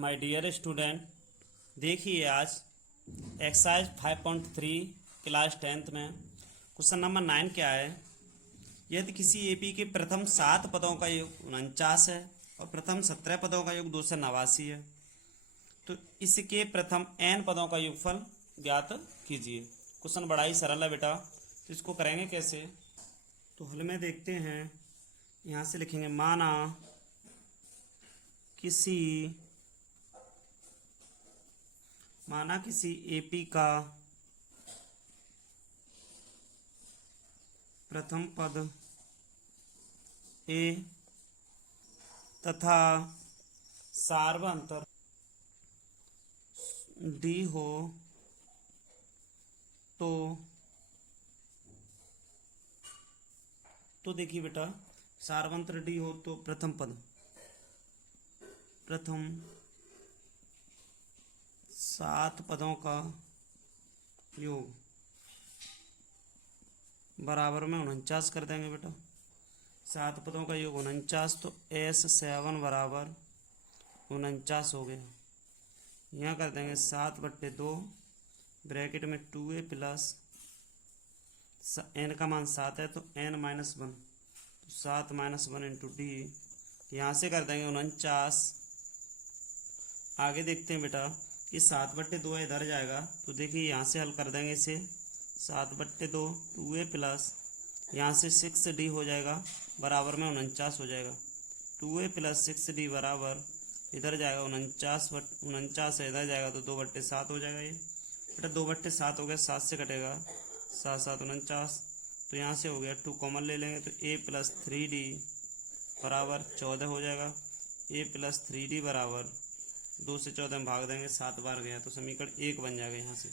My dear student, देखिए आज exercise 5.3 class 10th में क्वेश्चन नंबर 9 क्या है। यदि किसी एपी के प्रथम 7 पदों का योग 49 है और प्रथम 17 पदों का योग 289 है, तो इसके प्रथम n पदों का योगफल ज्ञात कीजिए। क्वेश्चन बड़ा ही सरल है बेटा, तो इसको करेंगे कैसे, तो हल में देखते हैं। यहाँ से लिखेंगे माना किसी एपी का प्रथम पद ए तथा सार्वअंतर डी हो तो देखिए बेटा, सार्वअंतर डी हो तो प्रथम 7 पदों का योग बराबर में 49 कर देंगे बेटा। 7 पदों का योग 49, तो S7 बराबर 49 हो गया। यहाँ कर देंगे 7/2 ब्रैकेट में 2a प्लस n का मान 7 है तो n-1, तो 7 - 1 इंटू डी। यहाँ से कर देंगे 49। आगे देखते हैं बेटा, ये 7/2 इधर जाएगा, तो देखिए यहाँ से हल कर देंगे इसे। 7/2 2a प्लस यहाँ से 6d हो जाएगा, बराबर में 49 हो जाएगा। 2a प्लस 6d बराबर इधर जाएगा 49 है, इधर जाएगा तो 2/7 हो जाएगा। ये बेटा 2/7 हो गया, 7 से कटेगा 7 - 7 49, तो यहाँ से हो गया 2 कॉमन ले लेंगे तो a प्लस 3d बराबर 14 हो जाएगा। a प्लस 3d बराबर 2 से 14 में भाग देंगे, 7 बार गया तो समीकरण 1 बन जाएगा। यहाँ से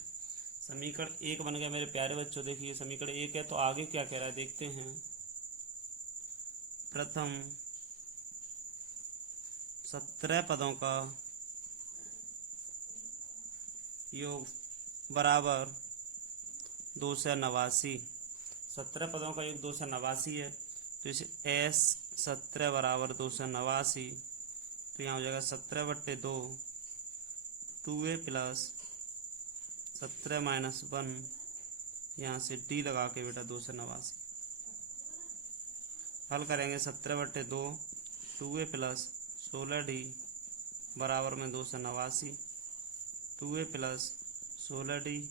समीकरण 1 बन गया मेरे प्यारे बच्चों। देखिए समीकरण 1 है, तो आगे क्या कह रहा है देखते हैं। प्रथम 17 पदों का योग बराबर 289। 17 पदों का योग 289 है, तो इसे S17 बराबर 289, तो यहाँ हो जाएगा 17/2 2a प्लस 17 - 1, यहाँ से d लगा के बेटा 289 हल करेंगे। 17/2 2a प्लस 16d बराबर में 289, 2a प्लस 16d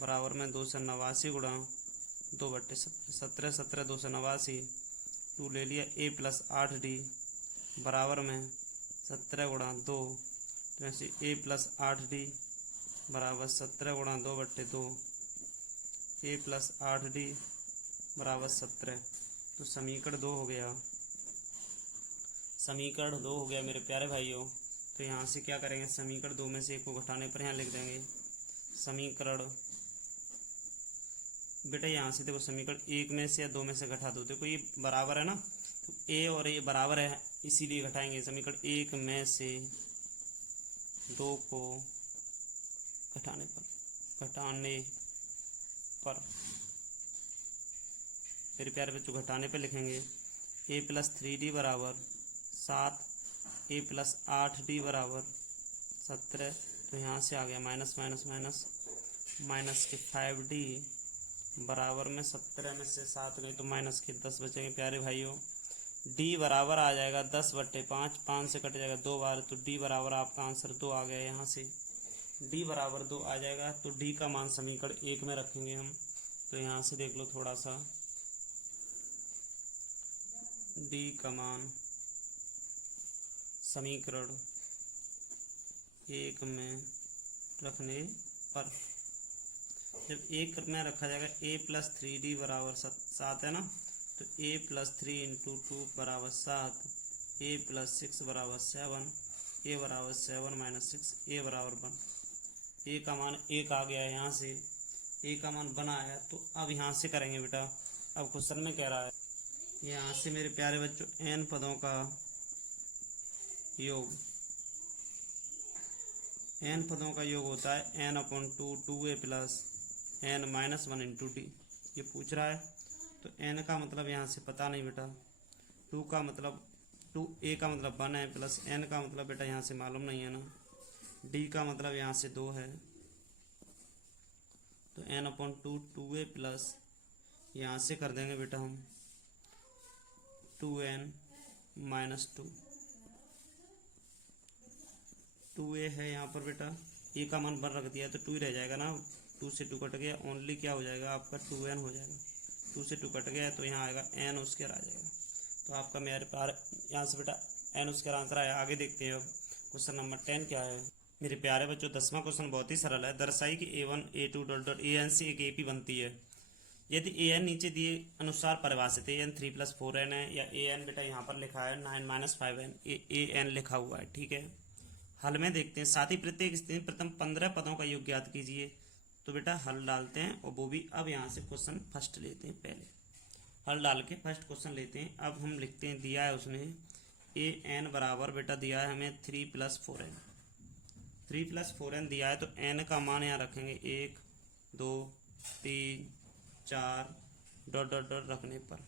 बराबर में 289 गुणा 2/17 17 289, 2 ले लिया a प्लस 8d बराबर में 17 गुणा 2, तो ऐसे a प्लस 8d बराबर 17 गुणा 2/2, a प्लस 8d बराबर 17, तो समीकरण 2 हो गया। समीकरण 2 हो गया मेरे प्यारे भाइयों। तो यहाँ से क्या करेंगे, समीकरण 2 में से 1 को घटाने पर यहाँ लिख देंगे समीकरण। बेटा यहाँ से देखो, समीकरण 1 में से या 2 में से घटा दो, देखो ये बराबर है ना, तो a और a बराबर है, इसीलिए घटाएंगे। समीकरण 1 में से 2 को घटाने पर मेरे प्यारे बच्चों घटाने पर लिखेंगे a प्लस 3d बराबर 7, a प्लस 8d बराबर 17, तो यहाँ से आ गया माइनस के 5d बराबर में 17 में से 7 गए तो माइनस के 10 बचेंगे प्यारे भाइयों। d बराबर आ जाएगा 10/5, 5 से कट जाएगा 2 बार, तो d बराबर आपका आंसर 2 आ गया। यहाँ से d बराबर 2 आ जाएगा, तो d का मान समीकरण 1 में रखेंगे हम। तो यहाँ से देख लो थोड़ा सा, d का मान समीकरण 1 में रखने पर, जब 1 में रखा जाएगा a प्लस 3d बराबर 7 है ना, तो a प्लस 3 इंटू 2 बराबर 7, a प्लस 6 बराबर 7, a बराबर 7 - 6, a बराबर 1। a का मान 1 आ गया है। यहाँ से a का मान 1 आया, तो अब यहाँ से करेंगे बेटा। अब क्वेश्चन में कह रहा है, यहाँ से मेरे प्यारे बच्चों n पदों का योग, n पदों का योग होता है n/2 2a plus n-1 into D. ये पूछ रहा है, तो n का मतलब यहाँ से पता नहीं बेटा, 2a का मतलब 1 है, प्लस n का मतलब बेटा यहाँ से मालूम नहीं है ना, डी का मतलब यहाँ से 2 है, तो n/2 2a प्लस यहाँ से कर देंगे बेटा हम 2n माइनस 2a है यहाँ पर बेटा, ए का मान 1 रख दिया तो 2 ही रह जाएगा ना, 2 से 2 कट गया, ओनली क्या हो जाएगा आपका 2n हो जाएगा, 2 से 2 कट गया तो यहाँ आएगा n स्क्वायर आ जाएगा। तो आपका मेरे पार यहाँ से बेटा n स्क्वायर आंसर आया। आगे देखते हैं अब क्वेश्चन नंबर 10 क्या है। मेरे प्यारे बच्चों 10वां क्वेश्चन बहुत ही सरल है। दर्शाई कि a1 a2 dot dot an से एक AP बनती है यदि an नीचे दिए अनुसार परिभाषित है, an 3 + 4n है, या an बेटा यहाँ पर लिखा है 9 - 5n, an लिखा हुआ है, ठीक है। हल में देखते हैं, साथ ही प्रत्येक स्थिति में प्रथम 15 पदों का योग ज्ञात कीजिए। तो बेटा हल डालते हैं और वो भी अब यहाँ से क्वेश्चन फर्स्ट लेते हैं, पहले हल डाल के फर्स्ट क्वेश्चन लेते हैं। अब हम लिखते हैं, दिया है उसने an बराबर बेटा दिया है हमें 3 + 4n, 3 + 4n दिया है, तो n का मान यहाँ रखेंगे 1 2 3 4 डॉट डॉट डॉट रखने पर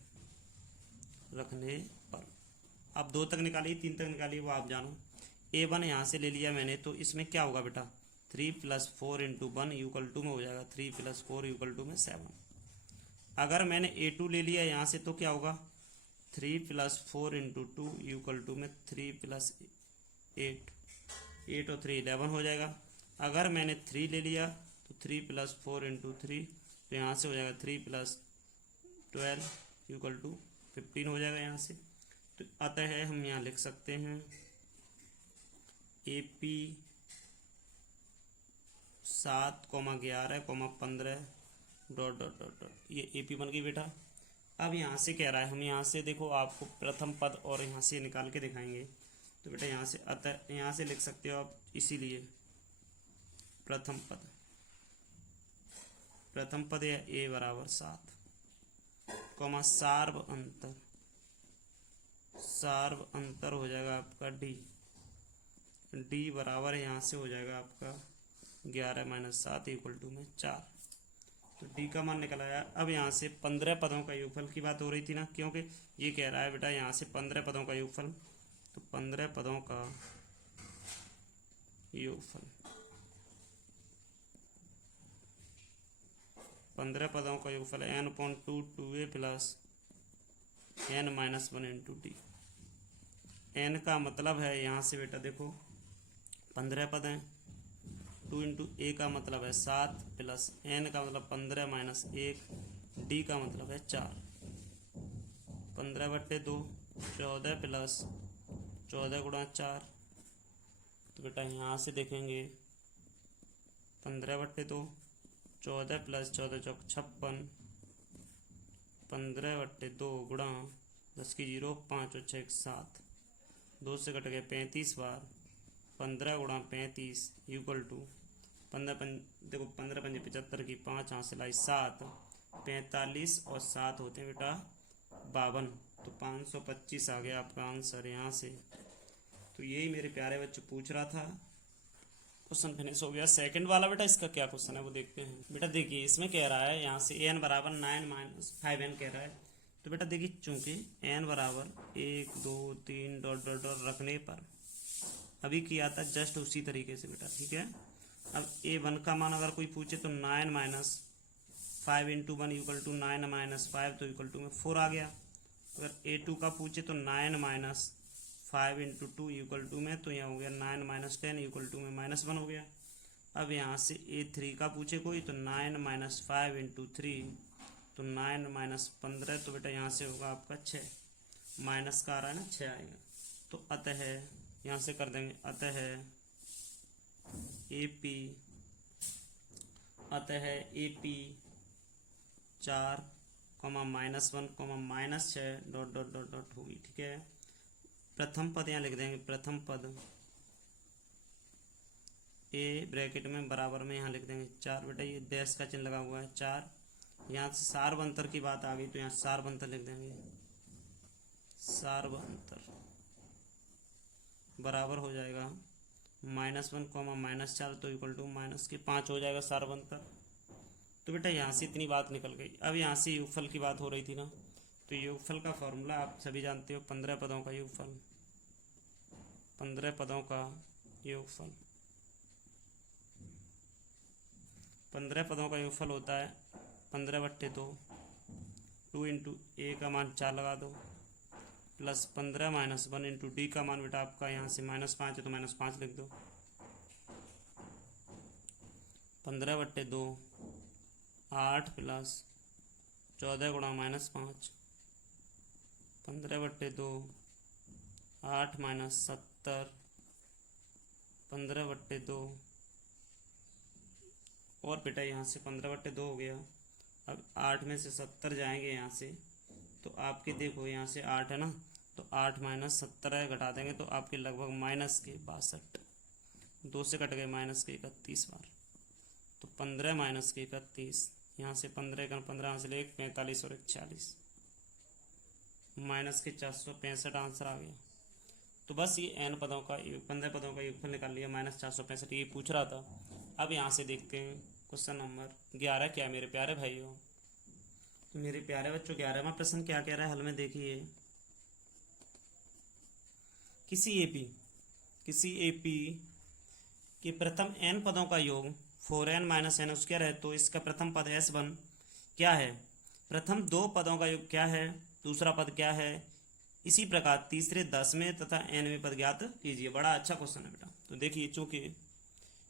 अब 2 तक निकालिए, 3 तक निकालिए, वो आप जानो। a1 यहाँ से ले लिया मैंने, तो इसमें क्या होगा बेटा 3 + 4 × 1 = में हो जाएगा 3 + 4 = में 7। अगर मैंने a2 ले लिया यहाँ से तो क्या होगा 3 + 4 × 2 = में 3 + 8, 8 और 3 11 हो जाएगा। अगर मैंने 3 ले लिया तो 3 + 4 × 3, तो यहाँ से हो जाएगा 3 + 12 = 15 हो जाएगा यहाँ से। तो अतः हम यहाँ लिख सकते हैं AP 7, 11, 15 dot dot dot dot, ये AP बन गई बेटा। अब यहाँ से कह रहा है, हम यहाँ से देखो आपको प्रथम पद और यहाँ से निकाल के दिखाएंगे। तो बेटा यहाँ से अतः यहाँ से लिख सकते हो आप, इसीलिए प्रथम पद या a बराबर 7, सार्व अंतर हो जाएगा आपका d बराबर यहाँ से हो जाएगा आपका 11 - 7 = में 4। तो d का मान निकल आया। अब यहाँ से 15 पदों का योगफल की बात हो रही थी ना, क्योंकि ये कह रहा है बेटा यहाँ से 15 पदों का योगफल, तो 15 पदों का योगफल 15 पदों का योगफल n/2 2a plus n - 1 × d। n का मतलब है यहाँ से बेटा देखो 15 पद हैं, 2 × a का मतलब है 7 प्लस n का मतलब 15 - 1, d का मतलब है 4, 15/2 14 प्लस 14 × 4। तो बेटा यहाँ से देखेंगे 15/2 14 प्लस 14 × 56, 15/2 गुणा 10 की 0 5 और 6 7, 2 से कट गए 35 बार, 15 × 35 = 15 देखो 15 × 5 = 75 की 5 यहाँ से लाई 7, 45 और 7 होते हैं बेटा 52, तो 525 आ गया आपका आंसर यहाँ से। तो यही मेरे प्यारे बच्चे पूछ रहा था। क्वेश्चन फिनिश हो गया। सेकंड वाला बेटा इसका क्या क्वेश्चन है वो देखते हैं। बेटा देखिए इसमें कह रहा है यहाँ से n बराबर 9 - 5n कह रहा है। तो बेटा देखिए चूंकि n बराबर 1 2 3 डॉट डॉट डॉट रखने पर अभी किया था जस्ट उसी तरीके से बेटा, ठीक है। अब a1 का मान अगर कोई पूछे तो 9 - 5 × 1 = 9 - 5 तो = में 4 आ गया। अगर a2 का पूछे तो 9 - 5 × 2 = में, तो यहाँ हो गया 9 - 10 = में -1 हो गया। अब यहाँ से a3 का पूछे कोई तो 9 - 5 × 3 तो 9 - 15, तो बेटा यहाँ से होगा आपका 6, माइनस का आ रहा है ना 6 आएगा। तो अतः यहाँ से कर देंगे अतः AP 4, -1, -6 dot dot dot dot होगी, ठीक है। प्रथम पद यहाँ लिख देंगे, प्रथम पद a ब्रैकेट में बराबर में यहाँ लिख देंगे 4, बेटा ये डैश का चिन्ह लगा हुआ है 4। यहाँ से सार्व अंतर की बात आ गई तो यहाँ सार्व अंतर लिख देंगे, सार्व अंतर बराबर हो जाएगा -1, -4 तो -5 हो जाएगा सार्व अंतर। तो बेटा यहाँ से इतनी बात निकल गई। अब यहाँ से योगफल की बात हो रही थी ना, तो योगफल का फॉर्मूला आप सभी जानते हो, 15 पदों का योगफल, 15 पदों का योगफल 15 पदों का योगफल होता है 15/2। 2 इंटू ए का मान 4 लगा दो, प्लस 15 माइनस 1 इंटू डी का मान बेटा आपका यहाँ से -5 है तो -5 लिख दो। 15/2 8 प्लस 14 गुणा -5, 15/2 8 माइनस 70, 15/2 और बेटा यहाँ से 15/2 हो गया। अब 8 में से 70 जाएंगे यहाँ से, तो आपके देखो यहाँ से 8 है ना, तो 8 माइनस 70 है, घटा देंगे तो आपके लगभग -62, 2 से कट गए -31 बार, तो 15 -31, यहाँ से 15 का 15 यहाँ से ले 45 और 40, -465 आंसर आ गया। तो बस ये n पदों का 15 पदों का योगफल निकाल लिया, -465 ये पूछ रहा था। अब यहाँ से देखते हैं क्वेश्चन नंबर 11 क्या मेरे प्यारे भाइयों। तो मेरे प्यारे बच्चों 11वां प्रश्न क्या कह रहा है हल में देखिए। किसी एपी के प्रथम n पदों का योग 4n - n² है, तो इसका प्रथम पद S1 क्या है, प्रथम 2 पदों का योग क्या है, दूसरा पद क्या है, इसी प्रकार तीसरे 10वें तथा 9वें पद ज्ञात कीजिए। बड़ा अच्छा क्वेश्चन है बेटा। तो देखिए चूंकि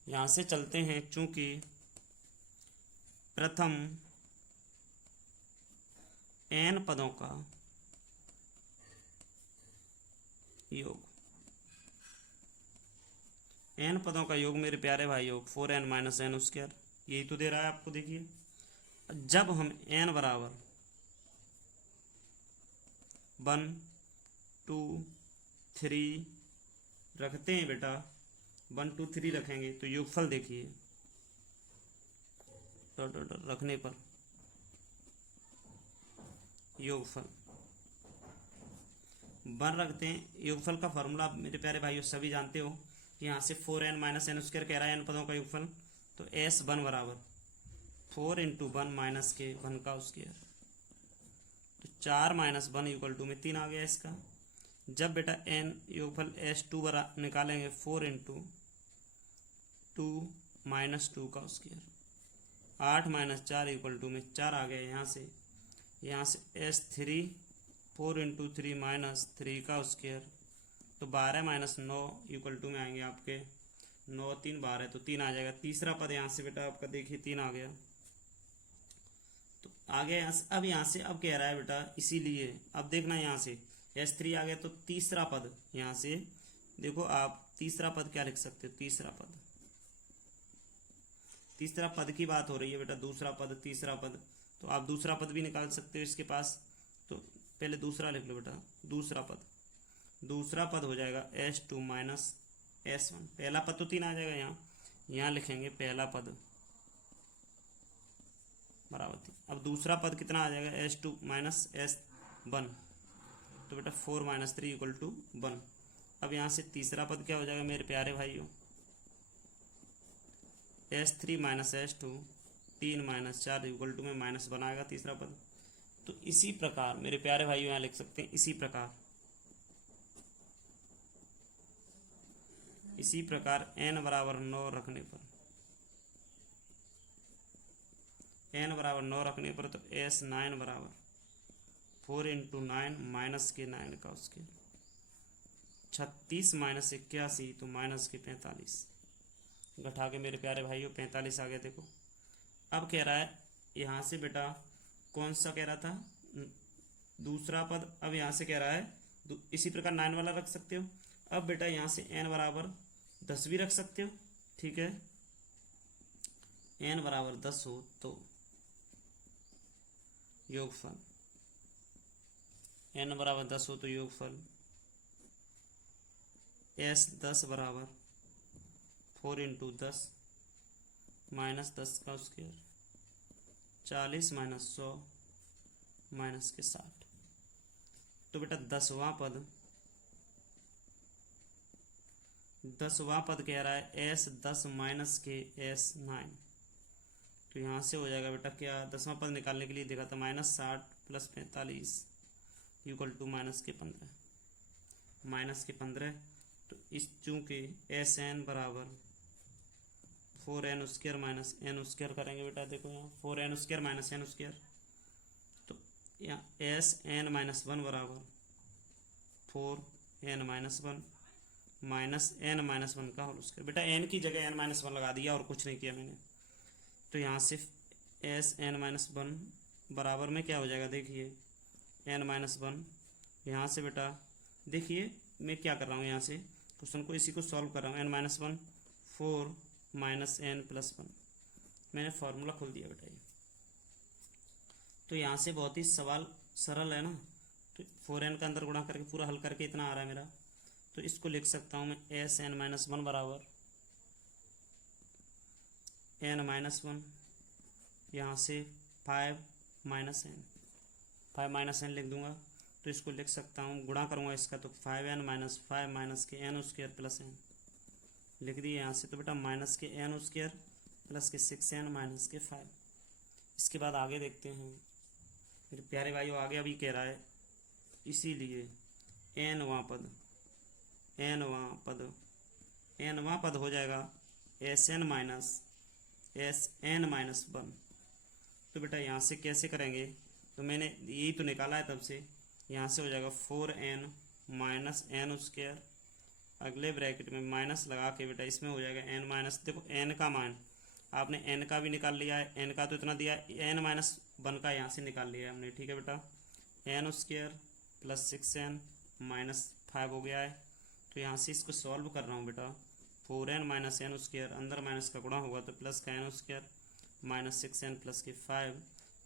यहाँ से चलते हैं, चूंकि प्रथम n पदों का योग, n पदों का योग मेरे प्यारे भाइयों 4n - n², यही तो दे रहा है आपको। देखिए जब हम n बराबर 1 2 3 रखते हैं बेटा, 1 2 3 रखेंगे तो योगफल देखिए, रखने पर योगफल 1 रखते हैं। योगफल का फॉर्मूला मेरे प्यारे भाइयों सभी जानते हो कि यहाँ से 4n - n² कह रहा है n पदों का योगफल, तो S1 बराबर 4 × 1 माइनस के 1 का स्क्वायर, तो 4 - 1 में 3 आ गया इसका। जब बेटा n योगफल S2 निकालेंगे 4 × 2 - 2 का स्क्वायर, 8 - 4 में 4 आ गया यहाँ से S3 4 × 3 - 3 का स्क्वायर, तो 12 - 9 में आएंगे आपके 9 3 12, तो 3 आ जाएगा। तीसरा पद यहाँ से बेटा आपका देखिए 3 आ गया, तो आ गया यहाँ से। अब यहाँ से अब कह रहा है बेटा, इसीलिए अब देखना यहाँ से S3 आ गया, तो तीसरा पद यहाँ से देखो आप, तीसरा पद क्या लिख सकते हो, तीसरा पद की बात हो रही है बेटा, दूसरा पद तीसरा पद, तो आप दूसरा पद भी निकाल सकते हो इसके पास। तो पहले दूसरा लिख लो बेटा, दूसरा पद हो जाएगा S2 - S1। पहला पद तो 3 आ जाएगा, यहाँ लिखेंगे पहला पद बराबर 3। अब दूसरा पद कितना आ जाएगा, S2 - S1, तो बेटा 4 - 3 = 1। अब यहाँ से तीसरा पद क्या हो जाएगा मेरे प्यारे भाइयों, S3 - S2 3 - 4 में -1 आएगा तीसरा पद। तो इसी प्रकार मेरे प्यारे भाइयों यहाँ लिख सकते हैं, इसी प्रकार n बराबर 9 रखने पर, तो S9 बराबर 4 × 9 माइनस के 9 का स्क्वायर, 36 - 81 तो -45, घटा के मेरे प्यारे भाइयों 45 आ गया। देखो अब कह रहा है यहाँ से बेटा, कौन सा कह रहा था, दूसरा पद। अब यहाँ से कह रहा है इसी प्रकार 9 वाला रख सकते हो। अब बेटा यहाँ से n बराबर 10 भी रख सकते हो, ठीक है, n बराबर 10 हो तो योगफल, n बराबर 10 हो तो योगफल S10 बराबर 4 × 10 -10 का स्क्वायर, 40 - 100 के 60। तो बेटा 10वां पद कह रहा है S10 - के S9, तो यहाँ से हो जाएगा बेटा क्या, 10वां पद निकालने के लिए देखा था -60 + 45 = -15। तो इस चूंकि SN बराबर 4n² माइनस n² करेंगे बेटा। देखो यहाँ 4n² माइनस n², तो यहाँ Sn-1 बराबर 4n-1 माइनस n-1 का होल स्क्वायर। बेटा n की जगह n-1 लगा दिया और कुछ नहीं किया मैंने। तो यहाँ से Sn-1 बराबर में क्या हो जाएगा, देखिए n-1। यहाँ से बेटा देखिए मैं क्या कर रहा हूँ, यहाँ से क्वेश्चन को इसी को सॉल्व कर रहा हूँ। n-1 4 माइनस n+1, मैंने फार्मूला खोल दिया बेटा ये। तो यहाँ से बहुत ही सवाल सरल है ना। तो 4n का अंदर गुणा करके पूरा हल करके इतना आ रहा है मेरा। तो इसको लिख सकता हूँ मैं Sn-1 बराबर n-1, यहाँ से 5 माइनस n लिख दूंगा। तो इसको लिख सकता हूँ, गुणा करूँगा इसका तो 5n माइनस 5 माइनस के n² प्लस n लिख दिए यहाँ से। तो बेटा माइनस के n² प्लस के 6n माइनस के 5। इसके बाद आगे देखते हैं मेरे प्यारे भाइयों, आगे अभी कह रहा है इसीलिए nवां पद हो जाएगा Sn-1। तो बेटा यहाँ से कैसे करेंगे, तो मैंने यही तो निकाला है तब से। यहाँ से हो जाएगा 4n माइनस n², अगले ब्रैकेट में माइनस लगा के बेटा इसमें हो जाएगा n-। देखो n का मान आपने n का भी निकाल लिया है, n का तो इतना दिया है, n-1 का यहाँ से निकाल लिया है हमने। ठीक है बेटा, n² प्लस 6n माइनस 5 हो गया है। तो यहाँ से इसको सॉल्व कर रहा हूँ बेटा। 4n माइनस n², अंदर माइनस का गुणा होगा तो प्लस का n² माइनस 6n प्लस के 5।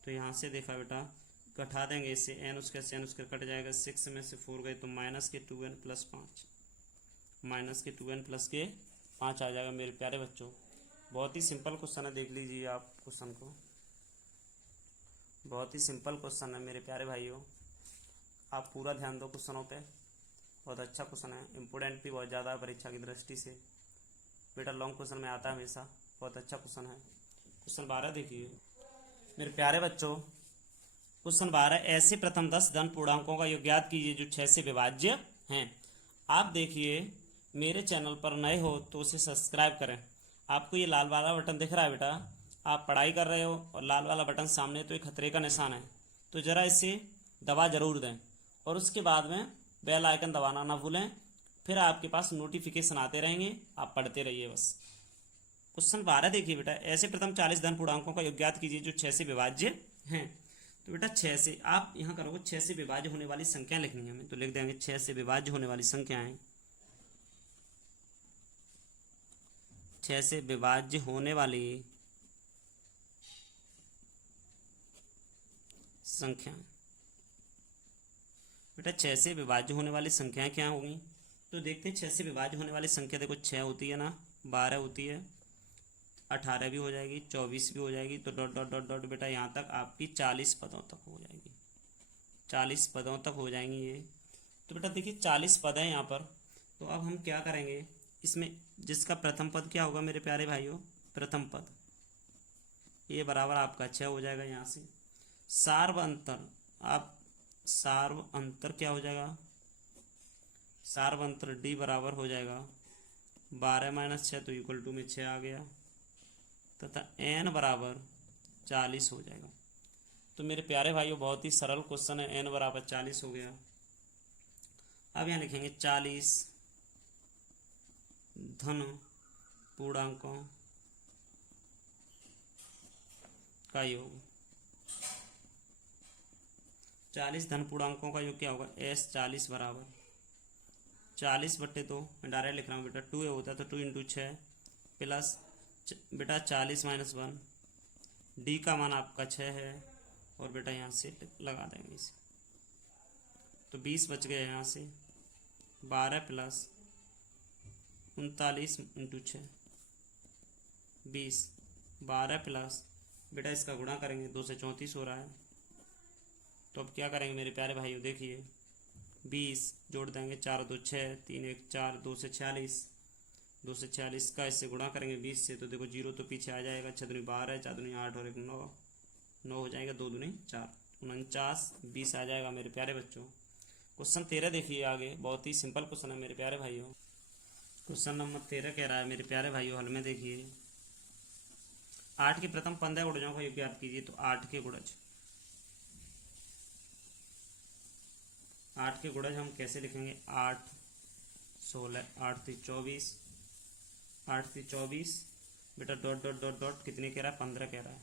तो यहाँ से देखा बेटा घटा देंगे इसे, n² से n² कट जाएगा, 6 में से 4 गए तो माइनस के 2n प्लस 5, माइनस के 2n प्लस के 5 आ जाएगा मेरे प्यारे बच्चों। बहुत ही सिंपल क्वेश्चन है, देख लीजिए आप क्वेश्चन को, बहुत ही सिंपल क्वेश्चन है मेरे प्यारे भाइयों। आप पूरा ध्यान दो क्वेश्चनों पे, बहुत अच्छा क्वेश्चन है, इम्पोर्टेंट भी बहुत ज़्यादा है परीक्षा की दृष्टि से। बेटा लॉन्ग क्वेश्चन में आता है हमेशा, बहुत अच्छा क्वेश्चन है। क्वेश्चन 12 देखिए मेरे प्यारे बच्चों। क्वेश्चन 12, ऐसे प्रथम 10 धन पूर्णांकों का योग ज्ञात कीजिए जो 6 से विभाज्य हैं। आप देखिए मेरे चैनल पर नए हो तो उसे सब्सक्राइब करें। आपको ये लाल वाला बटन दिख रहा है बेटा, आप पढ़ाई कर रहे हो और लाल वाला बटन सामने तो एक खतरे का निशान है, तो ज़रा इसे दबा जरूर दें और उसके बाद में बेल आइकन दबाना ना भूलें। फिर आपके पास नोटिफिकेशन आते रहेंगे, आप पढ़ते रहिए बस। क्वेश्चन 12 देखिए बेटा, ऐसे प्रथम 40 धन पूर्णांकों का योग ज्ञात कीजिए जो 6 से विभाज्य हैं। तो बेटा 6 से आप यहाँ करोगे 6 से विभाज्य होने वाली संख्या लिखनी है हमें, तो लिख देंगे 6 से विभाज्य होने वाली संख्याएं, 6 से विभाज्य होने वाली संख्या। बेटा 6 से विभाज्य होने वाली संख्याएं क्या होंगी, तो देखते हैं 6 से विभाज्य होने वाली संख्या। देखो 6 होती है ना, 12 होती है, 18 भी हो जाएगी, 24 भी हो जाएगी, तो डॉट डॉट डॉट डॉट बेटा यहाँ तक आपकी 40 पदों तक हो जाएगी, 40 पदों तक हो जाएंगी ये। तो बेटा देखिए 40 पद हैं यहाँ पर। तो अब हम क्या करेंगे, इसमें जिसका प्रथम पद क्या होगा मेरे प्यारे भाइयों, प्रथम पद ये बराबर आपका 6 हो जाएगा। यहाँ से सार्व अंतर, आप सार्व अंतर क्या हो जाएगा, सार्व अंतर d बराबर हो जाएगा 12 माइनस 6, तो इक्वल टू में 6 आ गया, तथा n बराबर 40 हो जाएगा। तो मेरे प्यारे भाइयों बहुत ही सरल क्वेश्चन है, n बराबर 40 हो गया। अब यहाँ लिखेंगे 40 धन पूर्णांकों का योग। 40 धन पूर्णांकों का योग क्या होगा, S40 बराबर 40/2, मैं डायरेक्ट लिख रहा हूँ बेटा, 2 होता है तो 2 इंटू 6 प्लस बेटा 40 माइनस 1, डी का मान आपका 6 है, और बेटा यहाँ से लगा देंगे इसे, तो 20 बच गए यहाँ से, 12 प्लस 39 इंटू 6 20, 12 प्लस बेटा इसका गुणा करेंगे, 2 से 34 हो रहा है। तो अब क्या करेंगे मेरे प्यारे भाइयों, देखिए 20 जोड़ देंगे, 4 2 6, 3 1 4, 2 से 46, 2 से 46 का इससे गुणा करेंगे 20 से, तो देखो 0 तो पीछे आ जाएगा, 6 दूनी 12, 4 दूनी 8 और 1 9, 9 हो जाएगा, 2 दूनी 4, 49, 20 आ जाएगा मेरे प्यारे बच्चों। क्वेश्चन 13 देखिए आगे, बहुत ही सिंपल क्वेश्चन है मेरे प्यारे भाइयों। क्वेश्चन नंबर 13 कह रहा है मेरे प्यारे भाइयों, हल में देखिए 8 के प्रथम 15 गुणजों का योग ज्ञात कीजिए। तो 8 के गुणज, 8 के गुणज हम कैसे लिखेंगे? 8 16, 8 3 24, 8 3 24 बेटा डॉट डॉट डॉट डॉट कितने कह रहा है? 15 कह रहा है।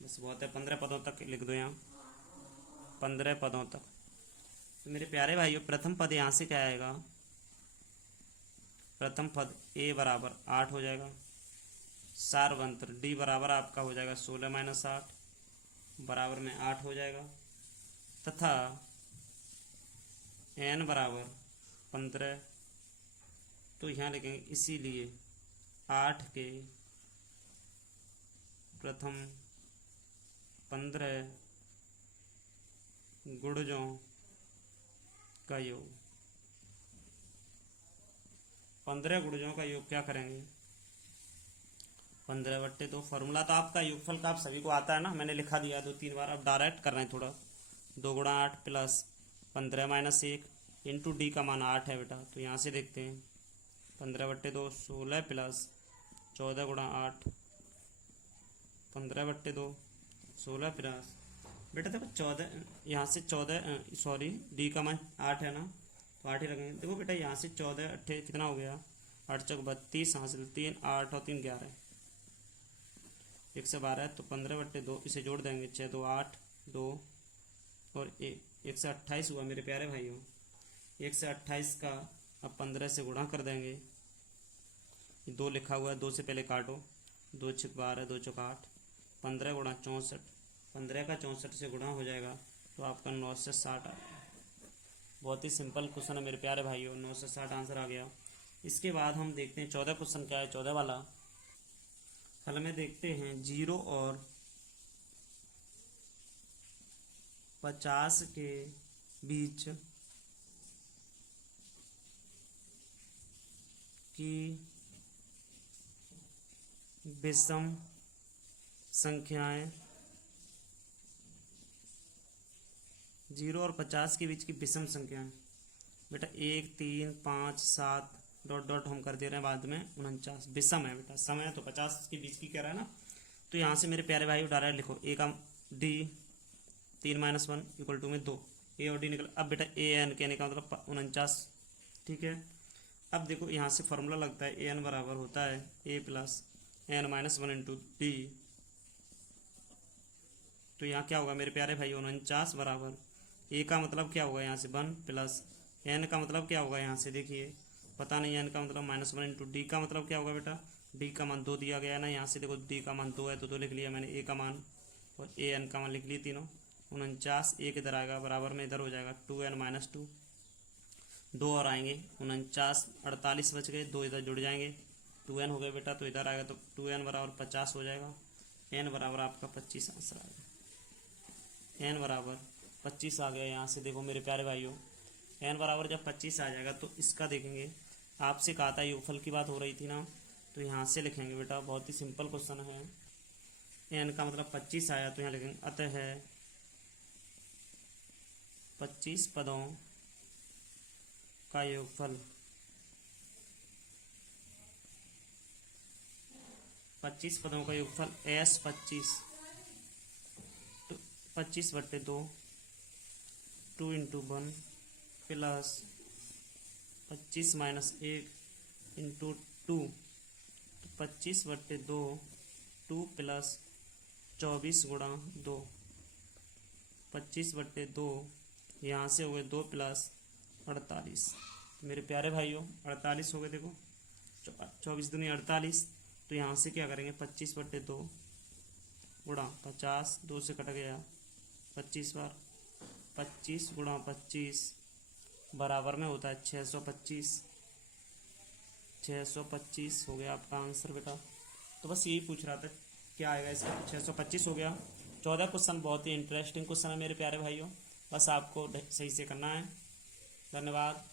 बस बहुत है, 15 पदों तक लिख दो यहाँ, 15 पदों तक। तो मेरे प्यारे भाइयों प्रथम पद यहाँ से क्या आएगा? प्रथम पद a बराबर 8 हो जाएगा। सारवंत्र d बराबर आपका हो जाएगा 16 माइनस 8 बराबर में 8 हो जाएगा, तथा n बराबर 15। तो यहाँ लिखेंगे इसीलिए 8 के प्रथम 15 गुणजों का योग, 15 गुणजों का योग क्या करेंगे? 15/2। फॉर्मूला तो आपका योगफल का आप सभी को आता है ना, मैंने लिखा दिया 2-3 बार। अब डायरेक्ट कर रहे हैं थोड़ा। 2 गुणा 8 प्लस 15 माइनस 1 इंटू डी का मान 8 है बेटा। तो यहाँ से देखते हैं 15/2 16 प्लस 14 गुणा 8, 15/2 16 प्लस बेटा देखो 14, यहाँ से 14 सॉरी डी का मान 8 है ना, तो 8 ही रखेंगे। देखो बेटा यहाँ से 14 8 कितना हो गया? 8 चौक 32 हासिल 3 8 और 3 11, 112 है। तो 15/2 इसे जोड़ देंगे, 6 2 8 2 और 128 हुआ मेरे प्यारे भाइयों। 128 का अब 15 से गुणा कर देंगे। 2 लिखा हुआ है, 2 से पहले काटो, 2 6 12 2 चौक 8, 15 गुणा 64, 15 का 64 से गुणा हो जाएगा तो आपका 9 से 60 आ गया। बहुत ही सिंपल क्वेश्चन है मेरे प्यारे भाइयों, 9 से 60 आंसर आ गया। इसके बाद हम देखते हैं 14 क्वेश्चन क्या है। 14 वाला हल में देखते हैं 0 और 50 के बीच की विषम संख्याएं, 0 और 50 के बीच की विषम संख्याएं बेटा 1 3 5 7 डॉट डॉट हम कर दे रहे हैं बाद में 49 विषम है बेटा। समय तो 50 के बीच की कह रहा है ना, तो यहाँ से मेरे प्यारे भाई डायरेक्ट लिखो ए का डी 3 - 1 इक्वल टू में 2, ए और डी निकल। अब बेटा ए एन कहने का मतलब 49, ठीक है। अब देखो यहाँ से फॉर्मूला लगता है ए एन बराबर होता है a plus n minus 1 into d. तो यहाँ क्या होगा मेरे प्यारे भाई 49 बराबर ए का मतलब क्या होगा यहाँ से 1 प्लस एन का मतलब क्या होगा यहाँ से देखिए पता नहीं, एन का मतलब -1 इंटू डी का मतलब क्या होगा बेटा? डी का मान 2 दिया गया है ना, यहाँ से देखो डी का मान 2 है तो 2 लिख लिया मैंने, ए का मान और ए एन का मान लिख लिए तीनों। 49 एक इधर आएगा बराबर में इधर हो जाएगा 2n - 2, 2 और आएंगे 49 48 बच गए, 2 इधर जुड़ जाएंगे 2n हो गए बेटा। तो इधर आएगा तो 2n बराबर 50 हो जाएगा, n बराबर आपका 25 आंसर आएगा। n बराबर 25 आ गया यहाँ से देखो मेरे प्यारे भाइयों। n बराबर जब 25 आ जाएगा तो इसका देखेंगे, आपसे कहा था योगफल की बात हो रही थी ना, तो यहाँ से लिखेंगे बेटा, बहुत ही सिंपल क्वेश्चन है। n का मतलब 25 आया तो यहाँ लिखेंगे अतः 25 पदों का योगफल 25 पदों का योगफल s 25 तो 25/2 2 × 1 प्लस 25 - 1 इंटू 2, 25/2 2 प्लस 24 गुणा 2, 25/2 यहाँ से हो गए 2 प्लस 48 मेरे प्यारे भाइयों 48 हो गए। देखो 24 दूनी 48, तो यहाँ से क्या करेंगे 25/2 गुणा 50, 2 से कट गया 25 बार, 25 गुणा 25 बराबर में होता है 625, 625 हो गया आपका आंसर बेटा। तो बस यही पूछ रहा था क्या आएगा इसका, 625 हो गया। 14 क्वेश्चन बहुत ही इंटरेस्टिंग क्वेश्चन है मेरे प्यारे भाइयों, बस आपको सही से करना है। धन्यवाद।